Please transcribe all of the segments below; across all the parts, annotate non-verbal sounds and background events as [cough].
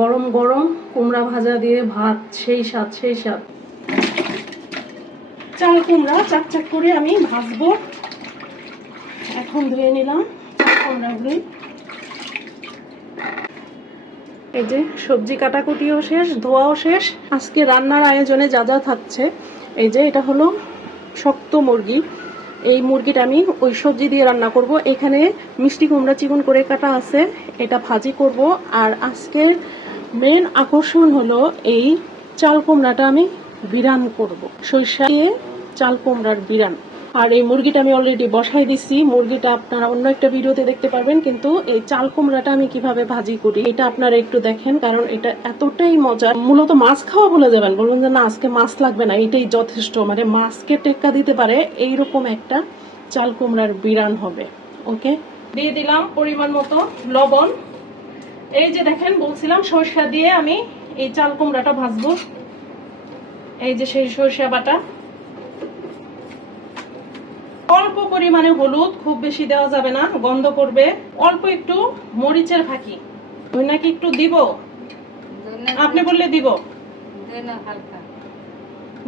গরম গরম কুমড়া ভাজা দিয়ে ভাত, সেই স্বাদ সেই স্বাদ। চাল, কুমড়া চাক চাক করে আমি ভাজবো। এখন ধুয়ে নিলাম কুমড়াগুলি। এই যে সবজি কাটাকুটিও শেষ, ধোয়াও শেষ। আজকে রান্নার আয়োজনে যা যা থাকছে, এই যে এটা হলো শক্ত মুরগি। এই মুরগিটা আমি ওই সবজি দিয়ে রান্না করব। এখানে মিষ্টি কুমড়া চিকন করে কাটা আছে, এটা ভাজি করব। আর আজকে মেন আকর্ষণ হলো এই চাল কুমড়াটা আমি বিরান করব। সরিষা দিয়ে চাল কুমড়ার বিরান। আর এই মুরগিটা আমি অলরেডি বসাই দিচ্ছি মুরগিটা আপনারা অন্য একটা ভিডিওতে দেখতে পারবেন, কিন্তু এই চাল কুমড়াটা আমি কীভাবে ভাজি করি এটা আপনারা একটু দেখেন, কারণ এটা এতটাই মজা। মূলত মাছ খাওয়া বলে যাবেন, বলবেন যে না, আজকে মাছ লাগবে না, এটাই যথেষ্ট। মানে মাছকে টেক্কা দিতে পারে এইরকম একটা চাল কুমড়ার বিরান হবে। ওকে দিয়ে দিলাম পরিমাণ মতো লবণ। এই যে দেখেন বলছিলাম সরষা দিয়ে আমি এই চাল কুমড়াটা ভাজবো। এই যে সেই সরষা বাটা। অল্প পরিমাণে হলুদ খুব বেশি দেওয়া যাবে না গন্ধ করবে। অল্প একটু মরিচের ফাঁকি। ওই নাকি একটু দিব? আপনি বললে দিব।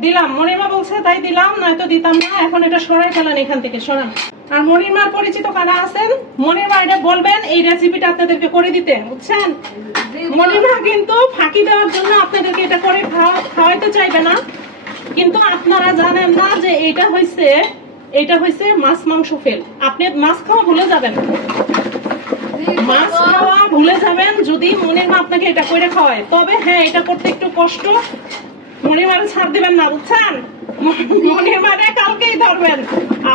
দিলাম। মনিমা বলছে তাই দিলাম নয়তো দিতাম না। এখন এটা সরাই ফেলেন এখান থেকে সরান। আর মনিমার পরিচিত কারা আছেন? মনিমা এটা বলবেন, এই রেসিপিটা আপনাদেরকে করে দিতে, বুঝছেন? মনিমা কিন্তু ফাঁকি দেওয়ার জন্য আপনাদেরকে এটা করে খাওয়া- খাওয়াইতে চাইবে না। কিন্তু আপনারা জানেন না যে এটা হইছে এটা হইছে মাছ মাংস ফেল আপনি মাছ খাওয়া ভুলে যাবেন। মাছ খাওয়া ভুলে যাবেন যদি মনির মা আপনাকে এটা করে খাওয়ায়। তবে হ্যাঁ এটা করতে একটু কষ্ট। মনির মারে ছাড় দিবেন না, বুঝছেন? মনির মারে কালকেই ধরবেন।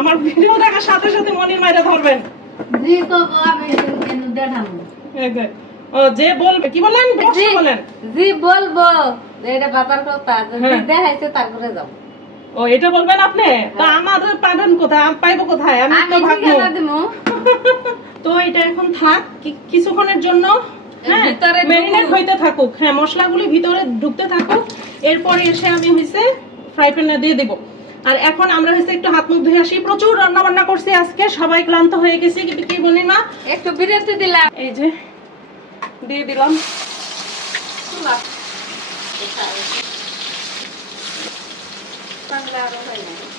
আমার ভিডিও দেখার সাথে সাথে মনির মারে ধরবেন। এই যে, ও যে বলবে কি বলেন বসে বলেন। জি বলব। এটা বাবার কথা হ্যাঁ। দেখাইছে তারপরে ও এটা বলবেন আপনি? তা আমাদের পাবেন কোথায়? আমি পাইবো কোথায়? আমি আমি তো ভাববো [laughs] তো এটা এখন থাক কিছুক্ষণের জন্য। হ্যাঁ ভিতরে ম্যারিনেট হইতে থাকুক। হ্যাঁ মশলাগুলি ভিতরে ঢুকতে থাকুক। এরপরে এসে আমি হইছে ফ্রাই প্যানে দিয়ে দেবো। আর এখন আমরা হচ্ছে একটু হাত মুখ ধুয়ে আসি। প্রচুর রান্না বান্না করছি আজকে সবাই ক্লান্ত হয়ে গেছি। কিন্তু কি বলি না একটু বিরতি দিলাম। এই যে দিয়ে দিলাম।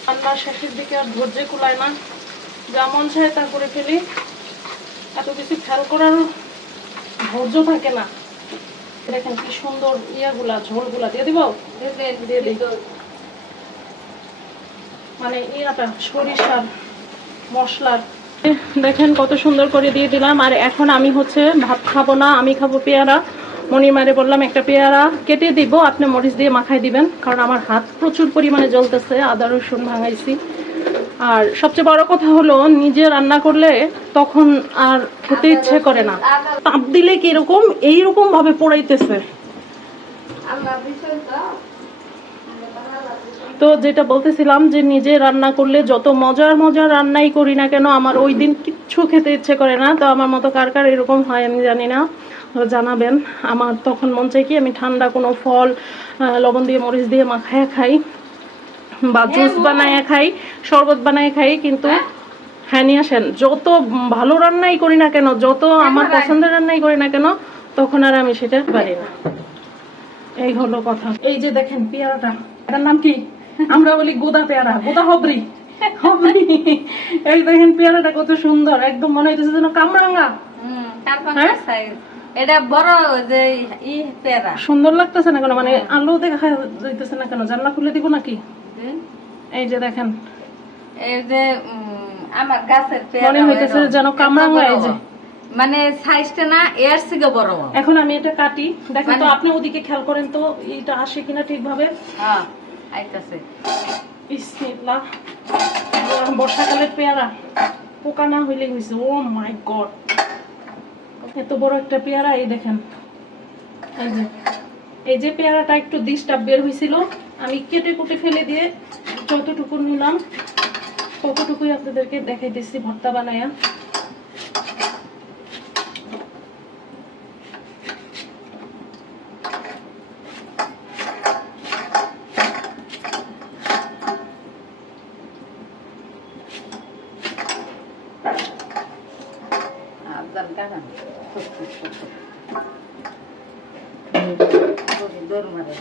রান্নার শেষের দিকে আর ধৈর্য কুলায় না। যা চায় তা করে ফেলি। এত কিছু খেয়াল করার ধৈর্য থাকে না। দেখেন কি সুন্দর ইয়াগুলা ঝোলগুলা। দিয়ে দিব? দিয়ে দিই। মানে ইয়াটা সরিষার মশলার। দেখেন কত সুন্দর করে দিয়ে দিলাম। আর এখন আমি হচ্ছে ভাত খাব না আমি খাব পেয়ারা। মনিমারে বললাম একটা পেয়ারা কেটে দিব আপনি মরিচ দিয়ে মাখাই দিবেন কারণ আমার হাত প্রচুর পরিমাণে জ্বলতেছে আদা রসুন ভাঙাইছি। আর সবচেয়ে বড় কথা হলো নিজে রান্না করলে তখন আর খেতে ইচ্ছে করে না। তাপ দিলে কীরকম? এইরকম ভাবে পোড়াইতেছে তো যেটা বলতেছিলাম যে নিজে রান্না করলে যত মজার মজার রান্নাই করি না কেন আমার ওই দিন কিচ্ছু খেতে ইচ্ছে করে না। তো আমার মতো কার কার এরকম হয় আমি জানি না জানাবেন। আমার তখন মন চাই কি আমি ঠান্ডা কোনো ফল লবণ দিয়ে মরিচ দিয়ে মাখায় খাই বা জুস বানায় খাই শরবত বানায় খাই কিন্তু হ্যাঁ নিয়ে আসেন যত ভালো রান্নাই করি না কেন যত আমার পছন্দের রান্নাই করি না কেন তখন আর আমি সেটা পারি না। এই হলো কথা। এই যে দেখেন পেয়ারাটা এটার নাম কি? আমরা বলি গোদা পেয়ারা গোদা হবরি। হবরি। এই দেখেন পেয়ারাটা কত সুন্দর একদম মনে হইতেছে যেন কামরাঙ্গা। হ্যাঁ? সাইজ। এটা বড় যে ই পেরা সুন্দর লাগতেছে না কেন? মানে আলো দেখা যাইতেছে না কেন? জানলা খুলে দিব নাকি? এই যে দেখেন। এই যে উম, আমার গাছের পেয়ারা মনে হইতেছে যেন কামরাঙ্গা এই যে। মানে সাইজটা না এর থেকে বড়। এখন আমি এটা কাটি। দেখেন তো মানে- আপনি ওদিকে খেয়াল করেন তো এটা আসে কিনা ঠিকভাবে। হ্যাঁ। আইতাছে। বিসমিল্লাহ বর্ষাকালের পেয়ারা পোকা না হইলে হয়েছে ও মাই গড। এত বড় একটা পেয়ারা, এই দেখেন। এই যে এই যে পেয়ারাটা একটু ডিস্টার্ব বের হয়েছিল আমি কেটে কুটে ফেলে দিয়ে যতটুকু নিলাম, ততটুকুই আপনাদেরকে দেখাইতেছি ভর্তা বানায়া। দৌড় মারে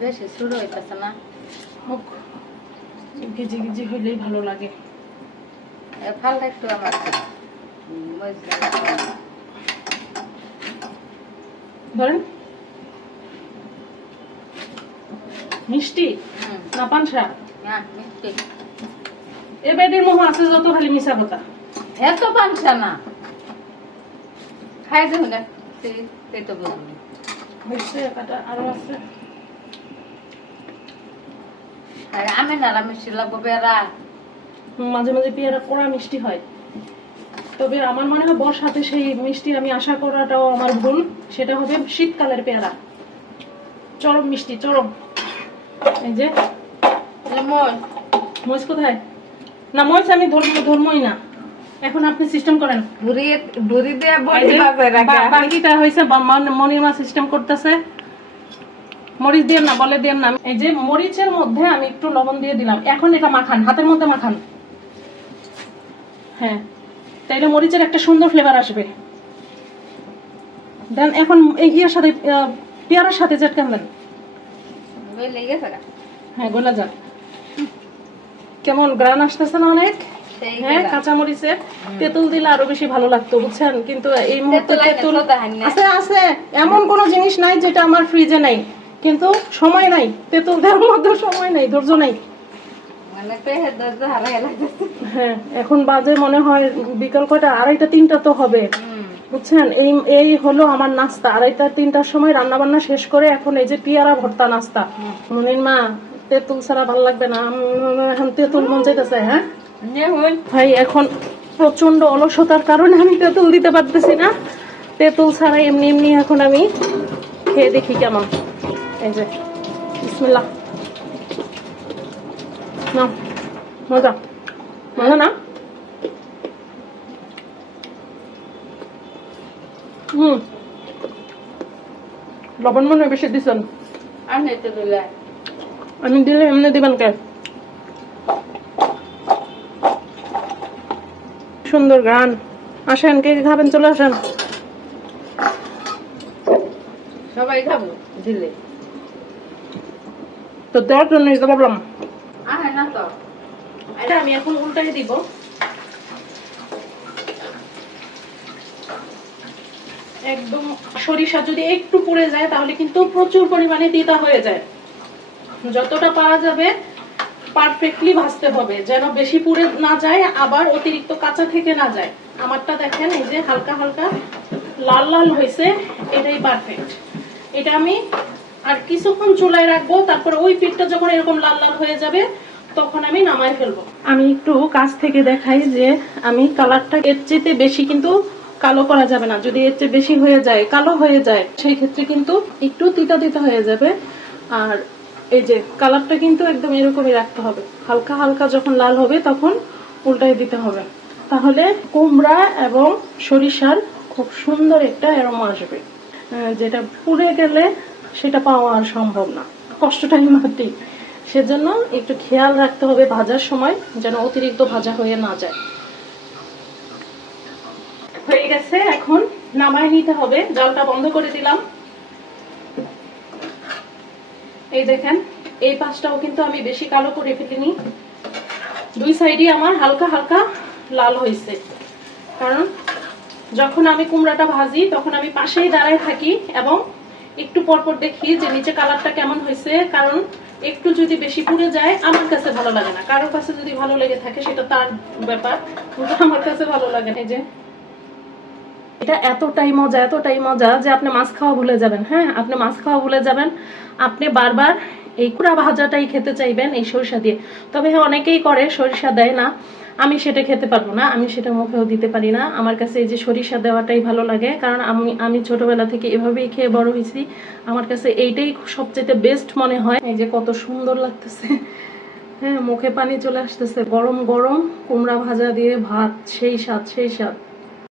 বেশি শুরু হইতেছে না। মুখ গিজি গিজি হইলেই ভালো লাগে। ফালটা একটু আমার। ধরেন? মিষ্টি না পানসা? এ বেডির মোহ আছে যত খালি মিশা কথা। এত পানসা না। খাই দেবো না পেট বুঝবি হয়েছে কাটা আরও আছে। আর আমি না মিষ্টি লাগবো বেড়া। মাঝে মাঝে পেয়ারা পোড়া মিষ্টি হয়। তবে আমার মনে হয় বর্ষাতে সেই মিষ্টি আমি আশা করাটাও আমার ভুল। সেটা হবে শীতকালের পেয়ারা। চরম মিষ্টি চরম। এই যে মরিচ কোথায়? না মরিচ আমি ধর্ম ধর্মই না। এখন আপনি সিস্টেম করেন। ভুরি ভুরি দিয়ে বড়ি যে, ভাজে রাখা বা- বাকিটা হয়েছে মনিমা সিস্টেম করতেছে। মরিচ দিয়ে না বলে দিয়ে না। এই যে মরিচের মধ্যে আমি একটু লবণ দিয়ে দিলাম। এখন এটা মাখান হাতের মধ্যে মাখান। হ্যাঁ তাইলে মরিচের একটা সুন্দর ফ্লেভার আসবে। দেন এখন এই ইয়ের সাথে পেয়ারার সাথে চেটকান দেন। হ্যাঁ গোলা কেমন গ্রান আসতেছে না অনেক? হ্যাঁ গেলা। কাঁচা তেঁতুল দিলে আরও বেশি ভালো লাগতো বুঝছেন? কিন্তু এই মুহূর্তে তেঁতুল আছে। আছে। এমন কোনো জিনিস নাই যেটা আমার ফ্রিজে নাই। কিন্তু সময় নাই। তেঁতুল দেওয়ার মধ্যে সময় নাই ধৈর্য নাই। মানে হ্যাঁ এখন বাজে মনে হয় বিকাল কয়টা? আড়াইটা তিনটা তো হবে। বুঝছেন? এই এই হলো আমার নাস্তা। আড়াইটা তিনটার সময় রান্না বান্না শেষ করে এখন এই যে পিয়ারা ভর্তা নাস্তা। মনির মা তেঁতুল ছাড়া ভালো লাগবে না। এখন তেঁতুল মন চাইতেছে হ্যাঁ? ভাই এখন প্রচণ্ড অলসতার কারণে আমি তেঁতুল দিতে পারতেছি না। তেঁতুল ছাড়া এমনি এমনি এখন আমি খেয়ে দেখি কেমন। এই যে বিসমিল্লাহ। না মজা। মজা না? হুম। লবণ মনে বেশি দিছেন। আর নেতে দিলে আমি দিলে এমনি দিবেন কে? সুন্দর গান। আসেন কে খাবেন? চলে আসেন। সবাই খাব দিলে। তো দেওয়ার জন্য পারলাম আহে না তো। এটা আমি এখন উল্টাই দিব। একদম সরিষা যদি একটু পুড়ে যায়, তাহলে কিন্তু প্রচুর পরিমাণে তিতা হয়ে যায়। যতটা পারা যাবে পারফেক্টলি ভাজতে হবে। যেন বেশি পুড়ে না যায়, আবার অতিরিক্ত কাঁচা থেকে না যায়। আমারটা দেখেন, এই যে হালকা হালকা, লাল লাল হয়েছে, এটাই পারফেক্ট এটা আমি আর কিছুক্ষণ চুলায় রাখব, তারপর ওই পিঠটা যখন এরকম লাল লাল হয়ে যাবে, তখন আমি নামাই ফেলব। আমি একটু কাছ থেকে দেখাই যে, আমি কালারটা এর চেয়ে বেশি কিন্তু কালো করা যাবে না। যদি এর চেয়ে বেশি হয়ে যায়, কালো হয়ে যায়, সেই ক্ষেত্রে কিন্তু একটু তিতা তিতা হয়ে যাবে। আর এই যে কালারটা কিন্তু একদম এরকমই রাখতে হবে। হালকা হালকা যখন লাল হবে তখন উল্টাই দিতে হবে। তাহলে কুমড়া এবং সরিষার খুব সুন্দর একটা এরম আসবে। যেটা পুড়ে গেলে সেটা পাওয়া আর সম্ভব না। কষ্টটাই মাটি। সেজন্য একটু খেয়াল রাখতে হবে ভাজার সময়, যেন অতিরিক্ত ভাজা হয়ে না যায়। হয়ে গেছে, এখন নামায় নিতে হবে। জলটা বন্ধ করে দিলাম। এই দেখেন, এই পাশটাও কিন্তু আমি বেশি কালো করে ফেলিনি। দুই সাইডই আমার হালকা হালকা লাল হয়েছে। কারণ যখন আমি কুমড়াটা ভাজি, তখন আমি পাশেই দাঁড়ায় থাকি এবং একটু পরপর দেখি যে নিচে কালারটা কেমন হয়েছে। কারণ একটু যদি বেশি পুড়ে যায়, আমার কাছে ভালো লাগে না। কারোর কাছে যদি ভালো লেগে থাকে, সেটা তার ব্যাপার। আমার কাছে ভালো লাগে না। যে এটা এতটাই মজা এতটাই মজা যে আপনি মাছ খাওয়া ভুলে যাবেন। হ্যাঁ আপনি মাছ খাওয়া ভুলে যাবেন। আপনি বারবার এই কুড়া ভাজাটাই খেতে চাইবেন এই সরিষা দিয়ে। তবে হ্যাঁ অনেকেই করে, সরিষা দেয় না। আমি সেটা খেতে পারব না, আমি সেটা মুখেও দিতে পারি না। আমার কাছে এই যে সরিষা দেওয়াটাই ভালো লাগে, কারণ আমি আমি ছোটবেলা থেকে এভাবেই খেয়ে বড় হয়েছি। আমার কাছে এইটাই সবচেয়ে বেস্ট মনে হয়। এই যে কত সুন্দর লাগতেছে। হ্যাঁ মুখে পানি চলে আসতেছে। গরম গরম কুমড়া ভাজা দিয়ে ভাত, সেই স্বাদ সেই স্বাদ।